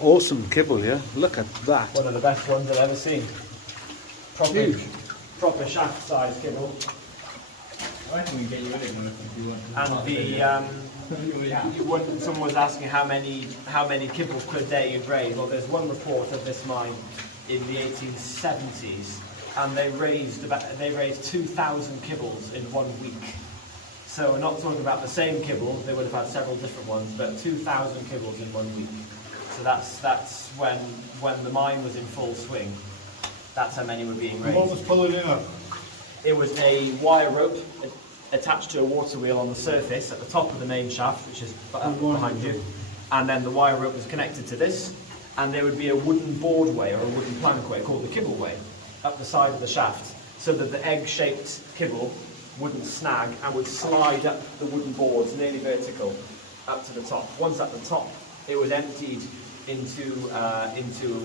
Awesome kibble, yeah? Look at that. One of the best ones I've ever seen. Huge. Proper shaft size kibble. I reckon we can get you in it if you want. And someone was asking how many kibbles per day you'd raise. Well, there's one report of this mine in the 1870s, and they raised 2,000 kibbles in 1 week. So we're not talking about the same kibble. They would have had several different ones, but 2,000 kibbles in 1 week. So that's when the mine was in full swing. That's how many were being raised. What was pulling it up? It was a wire rope attached to a water wheel on the surface at the top of the main shaft, which is behind you. And then the wire rope was connected to this, and there would be a wooden boardway or a wooden plankway called the Kibble way up the side of the shaft, so that the egg-shaped kibble wouldn't snag and would slide up the wooden boards, nearly vertical, up to the top. Once at the top, it was emptied into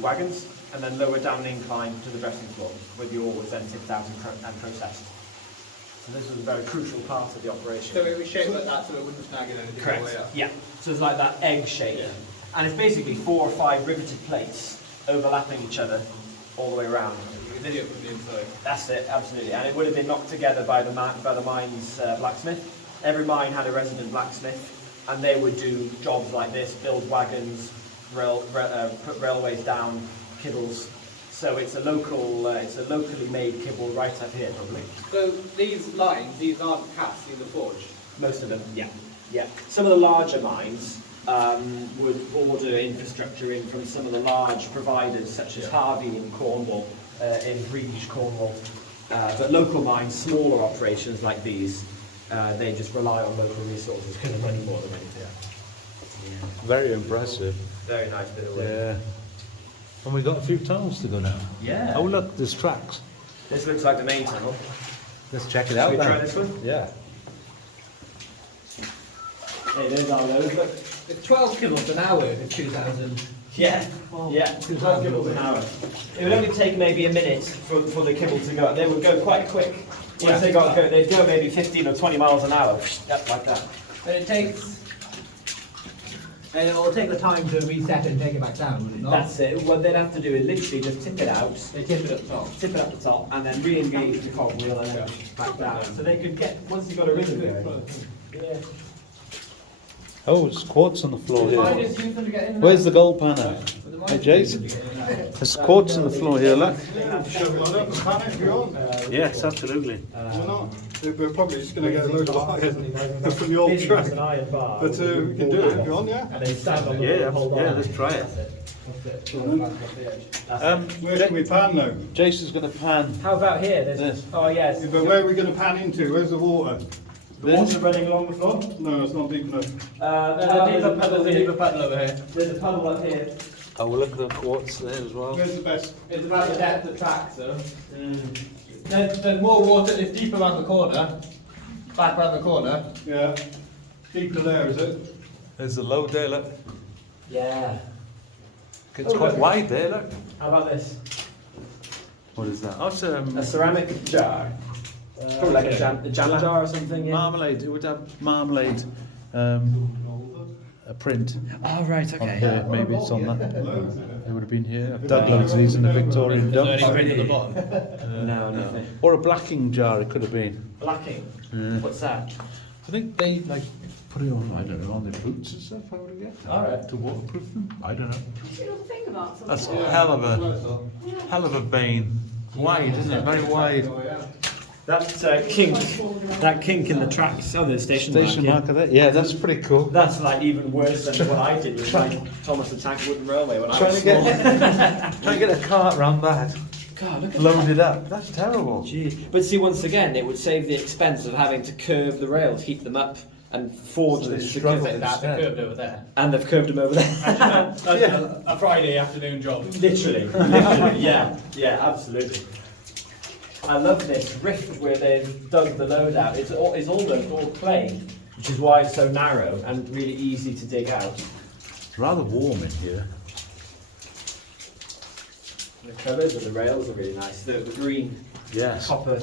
wagons and then lowered down an incline to the dressing floor, where the ore was then tipped out and processed. So this was a very crucial part of the operation. So it was shaped like that so it wouldn't snag in anything all the way up? Yeah. So it's like that egg shape. Yeah. And it's basically 4 or 5 riveted plates overlapping each other all the way around. You can video from the inside. That's it, absolutely. And it would have been knocked together by the mine's blacksmith. Every mine had a resident blacksmith, and they would do jobs like this, build wagons, put railways down, kibbles. So it's a locally made kibble right up here, probably. So these lines, these aren't cast, these are forged? Most of them, yeah. Yeah. Some of the larger mines would order infrastructure in from some of the large providers, such as Harvey in Cornwall, in Breege, Cornwall. But local mines, smaller operations like these, they just rely on local resources because of money more than anything. Yeah. Very impressive. Very nice bit of work. Yeah. And we've got a few tunnels to go now. Yeah. Oh look, there's tracks. This looks like the main tunnel. Let's check it Should out we then. try this one? Yeah. Hey, there's our load, look. It's 12 kibbles an hour in 2000. Yeah, yeah, 12 kibbles an hour. It would only take maybe a minute for the kibble to go up. They would go quite quick. Once they'd go maybe 15 or 20 miles an hour, up like that. And it takes... And it'll take the time to reset and take it back down, would it not? That's it. What they'd have to do is literally just tip it out, They tip it up top. tip it up the top, and then re-engage the cogwheel and then back down. So they could get, once you've got a rhythm going. Yeah. Oh, there's quartz on the floor Fine, here. it's used them to get in and Where's out. the gold panel? But the Hey mine's Jason, used them to get in and out. there's quartz on the floor here, look. Shove one up and pan it if you want. Yes, absolutely. Why not? We're probably just going to get a load of iron from the old truck. An iron bar. But we can do it if you want, yeah? And then stand on the Yeah, hold yeah, on. let's try it. That's it. Where should we pan now? Jason's going to pan. How about here? There's, Yes. oh yes. Yeah, but where are we going to pan into? Where's the water? The water running along the floor. No, it's not deep enough. There's a deeper puddle over here. There's a puddle up here. Oh, we'll look at the quartz there as well. Where's the best? It's about the depth of track, so. There's more water, it's deeper around the corner. Back around the corner. Yeah. Deeper there, is it? There's the load there, look. Yeah. It's quite wide there, look. How about this? What is that? Oh, it's A ceramic jar. Probably like a jam jar or something. Yeah. marmalade. It would have marmalade a print Oh right. on here. Maybe it's on that. Loads in it. It would have been here. I've dug loads of these in the Victorian dumps. print at the bottom. No, nothing. Or a blacking jar, it could have been. Blacking. Yeah. What's that? I think they like put it on, I don't know, on their boots and stuff, I would get. Alright. To waterproof them? I don't know. You don't think about something. That's a hell of a vein. Wide, isn't it? Very wide. That kink in the tracks. Oh, the station Marker there. Yeah, that's pretty cool. That's like even worse than what I did with like Thomas the Tank Wooden Railway when I Trying was to small. get trying to get a cart around that. God, look at Loaded up. That's terrible. Gee. But see, once again, it would save the expense of having to curve the rails, heat them up, and forge So them. they to struggle curve it. instead. curved over there. And they've curved them over there. A Friday afternoon job. Literally, yeah, absolutely. I love this rift where they've dug the load out. It's almost all clay, which is why it's so narrow and really easy to dig out. It's rather warm in here. The colours of the rails are really nice. The green, Yes. copper.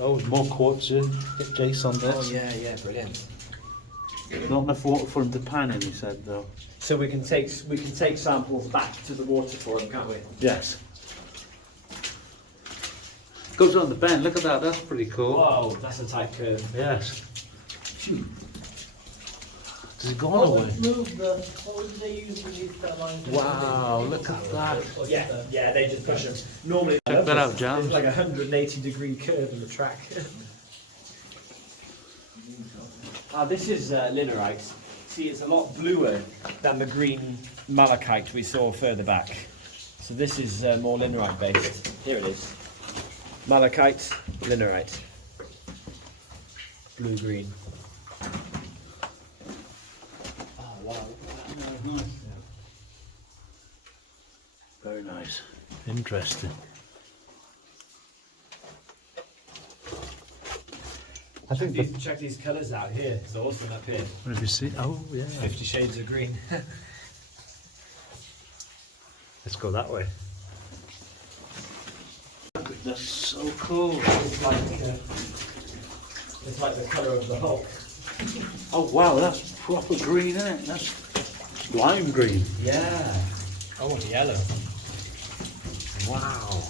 Oh, more quartz in. Get Jace on this. yeah, brilliant. Not enough water for him to pan in, he said, though. So we can take samples back to the water for him, can't we? Yes. Goes on the bend, look at that, that's pretty cool. Whoa, that's a tight curve. Yes. Does it go on away? What would they use to keep that line? Wow, look at that. Yeah, they just push them. Normally, Check that out, Jam. It's like a 180-degree curve in the track. This is linerite. See, it's a lot bluer than the green malachite we saw further back. So this is more linerite based. Here it is. Malachite, linerite. Blue-green. Oh, wow. Very nice. Interesting. I think Check these colours out here. It's awesome up here. What have you seen? Oh, yeah. 50 shades of green. Let's go that way. That's so cool. It's like the colour of the Hulk. Oh, wow, that's proper green, isn't it? That's lime green. Yeah. I want yellow. Wow.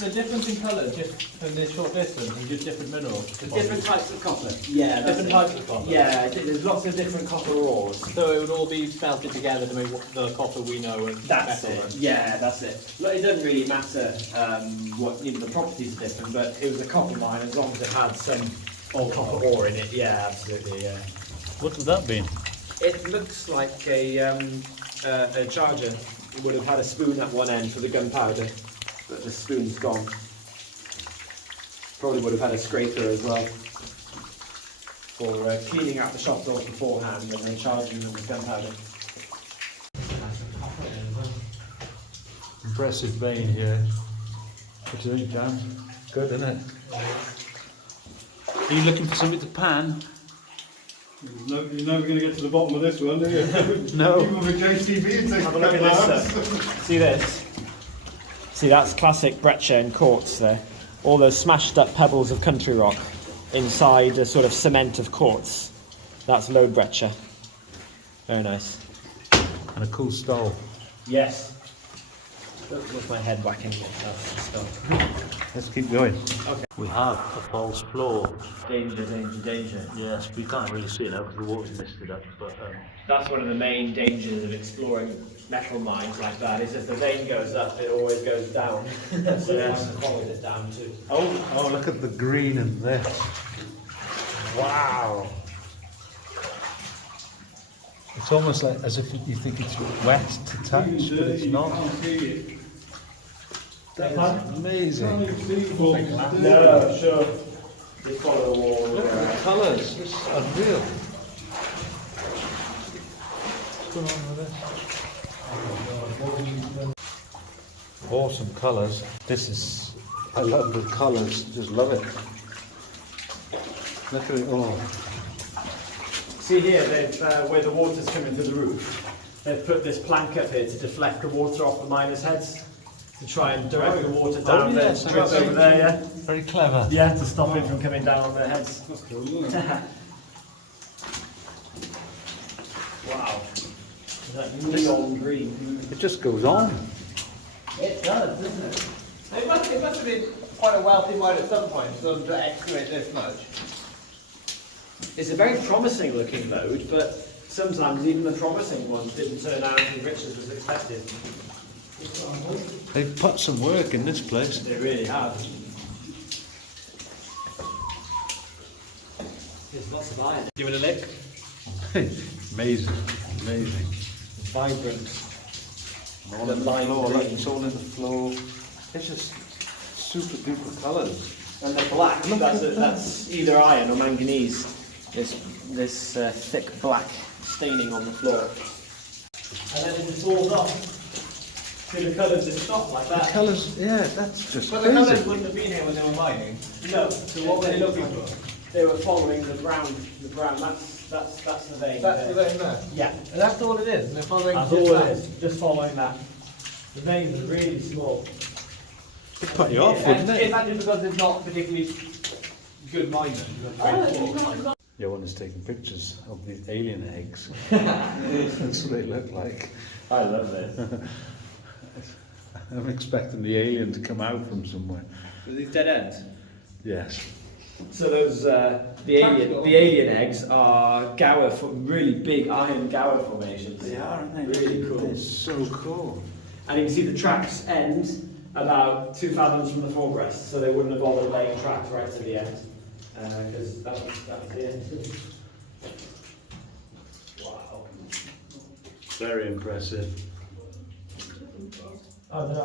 The difference in colour just from this short distance and just different minerals. Different types of copper. Yeah, Different types of copper. Yeah, there's lots of different copper ores. So it would all be smelted together to make the copper we know and That's metal. it. Yeah, that's it. Look, it doesn't really matter what the properties are different, but it was a copper mine as long as it had some copper ore in it. Yeah, absolutely. Yeah. What would that be? It looks like a charger. It would have had a spoon at one end for the gunpowder, but the spoon's gone. Probably would have had a scraper as well for cleaning out the shop doors beforehand and then charging them with gunpowder. Impressive vein here. What do you think, Dan? Good, isn't it? Are you looking for something to pan? You're never going to get to the bottom of this one, are you? No. Even with JCB, it takes Have a look at this. See this? See, that's classic breccia and quartz there. All those smashed up pebbles of country rock inside a sort of cement of quartz. That's low breccia. Very nice. And a cool stove. Yes. With my head whacking stuff. Let's keep going. Okay. We have a false floor. Danger, danger, danger. Yes, we can't really see it now because the water's misted up. But That's one of the main dangers of exploring metal mines like that, is if the vein goes up, it always goes down. So you have to follow it down too. oh, look at the green in this. Wow. It's almost like as if you think it's wet to touch, but it's not. That is amazing. No, sure. Just follow the wall. Look at the colours. This is unreal. What's going on with this? Awesome colours. This is. I love the colours. Just love it. Look at it all. See here, they've, where the water's coming through the roof, they've put this plank up here to deflect the water off the miners' heads, to try and direct the water down there, yes, drip over there, yeah? Very clever. Yeah, to stop it from coming down on their heads. That's cool, isn't it? Wow. That neon green. It just goes on. It does, doesn't it? It must have been quite a wealthy mine at some point for them to excavate this much. It's a very promising looking lode, but sometimes even the promising ones didn't turn out as rich as was expected. They've put some work in this place. They really have. There's lots of iron. Give it a lick. Amazing, amazing. Vibrant. All The in the lime floor, green. like it's all in the floor. It's just super duper colours. And they're black. That's either iron or manganese. This thick black staining on the floor. And then it just falls off. See the colours just stop like The that. colours, yeah, that's just But the colours crazy. wouldn't have been here when they were mining. No. So what were they looking for? They were following the brown. The brown. That's the vein. That's the there. vein there. Yeah. And that's all it is. And they're following That's just all it that. is. Just following that. The veins are really small. It'd put you off, wouldn't Is it? that just because it's not particularly good mining? Your one is taking pictures of these alien eggs. That's what they look like. I love this. I'm expecting the alien to come out from somewhere. Are these dead ends? Yes. So those the alien eggs are gower, really big iron gower formations. They are, aren't they? Really cool. They're so cool. And you can see the tracks end about 2 fathoms from the forebreast, so they wouldn't have bothered laying tracks right to the end, because that was the end. Wow. Very impressive. I don't know.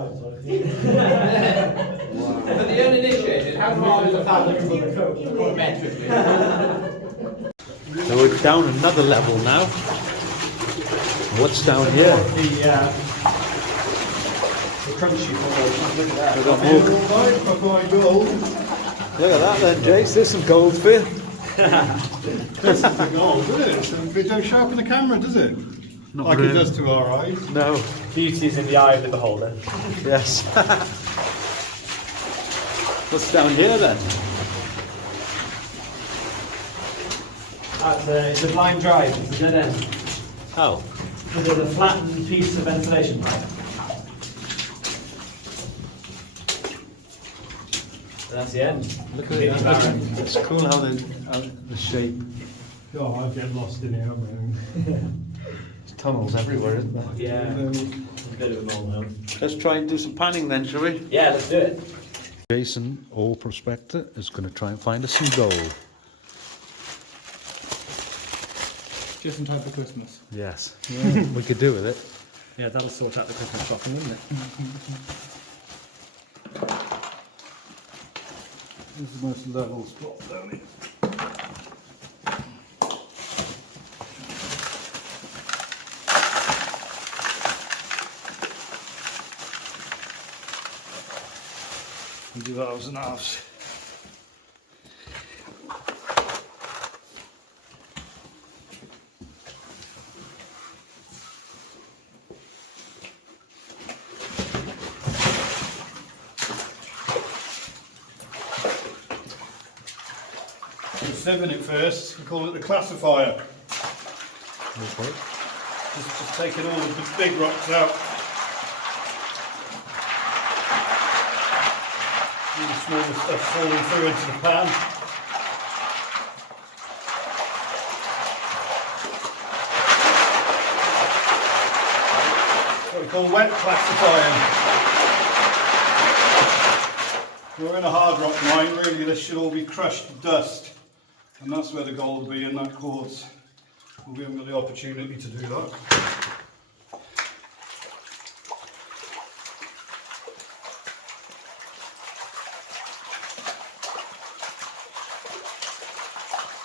For the uninitiated, how far is the fathom from the metrically? So we're down another level now. What's down here? The crunchy formation. Look at that. We've got more. Look at that then, Jace. There's some gold for you. This is the gold, isn't it? So it don't show up in the camera, does it? Not Like really. it does to our eyes. No. Beauty is in the eye of the beholder. Yes. What's down here then? It's a blind drive. It's a dead end. Oh. There's a flattened piece of ventilation pipe. And that's the end. Look at it. It's cool how the shape. Oh, I get lost in here, man. There's tunnels everywhere, isn't there? Yeah. A bit of a mole now. Let's try and do some panning then, shall we? Yeah, let's do it. Jason, all prospector, is going to try and find us some gold. Just in time for Christmas. Yes. We could do with it. Yeah, that'll sort out the Christmas shopping, wouldn't it? This is the most level spot down here. We do halves and halves. We're sieving it first. We call it the classifier. Okay. Just taking all of the big rocks out. All the smaller stuff falling through into the pan. What we call wet classifying. We're in a hard rock mine, really this should all be crushed to dust. And that's where the gold will be in that quartz. We haven't got the opportunity to do that.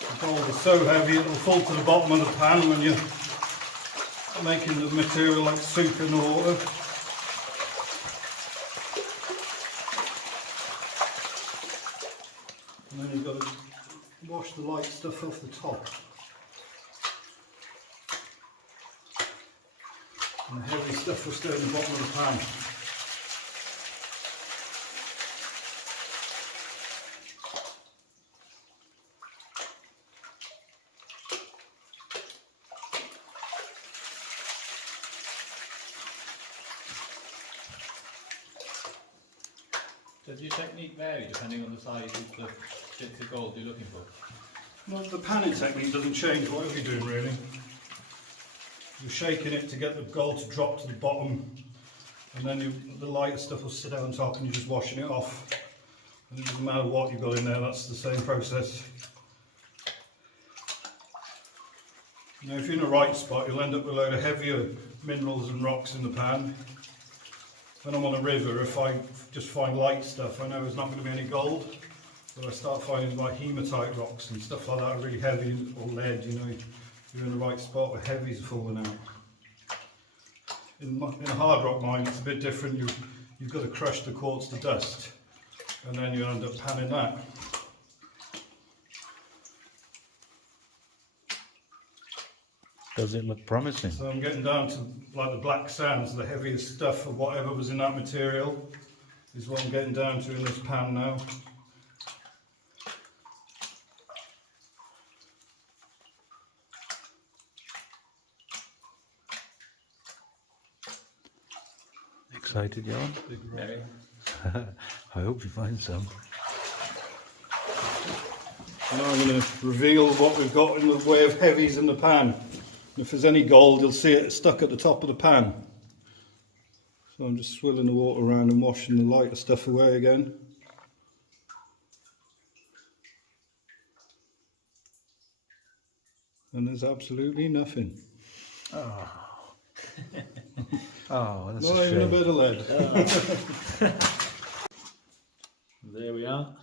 The gold is so heavy it will fall to the bottom of the pan when you're making the material like soup in the water. And then you've got to wash the light stuff off the top. And the heavy stuff will stay in the bottom of the pan. Does your technique vary depending on the size of the bits of gold you're looking for? No, the panning technique doesn't change, whatever you're doing really. You're shaking it to get the gold to drop to the bottom, and then the lighter stuff will sit on top and you're just washing it off. And it doesn't matter what you've got in there, that's the same process. Now if you're in the right spot, you'll end up with a load of heavier minerals and rocks in the pan. When I'm on a river, if I just find light stuff, I know there's not going to be any gold. But I start finding like hematite rocks and stuff like that are really heavy, or lead, you know, you're in the right spot where heavies are falling out. In a hard rock mine, it's a bit different. You've got to crush the quartz to dust, and then you end up panning that. Does it look promising? So I'm getting down to like the black sands, the heaviest stuff of whatever was in that material. is what I'm getting down to in this pan now. Excited, Jan? Maybe. I hope you find some. Now I'm going to reveal what we've got in the way of heavies in the pan. If there's any gold, you'll see it stuck at the top of the pan. So I'm just swilling the water around and washing the lighter stuff away again. And there's absolutely nothing. Oh, that's Not a even a shame. bit of lead. There we are.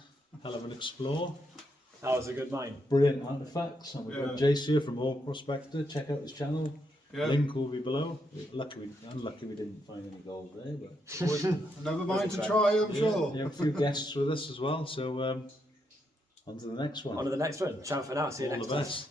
Hell of an explore. That was a good mine. Brilliant artifacts. And we've got Yeah. Jace here from Hawk Prospector. Check out his channel. Yeah. Link will be below. Unlucky we didn't find any gold there, but Never mind to try, I'm sure. yeah, a few guests with us as well. So on to the next one. On to the next one. Ciao for now. See you All next the time. best.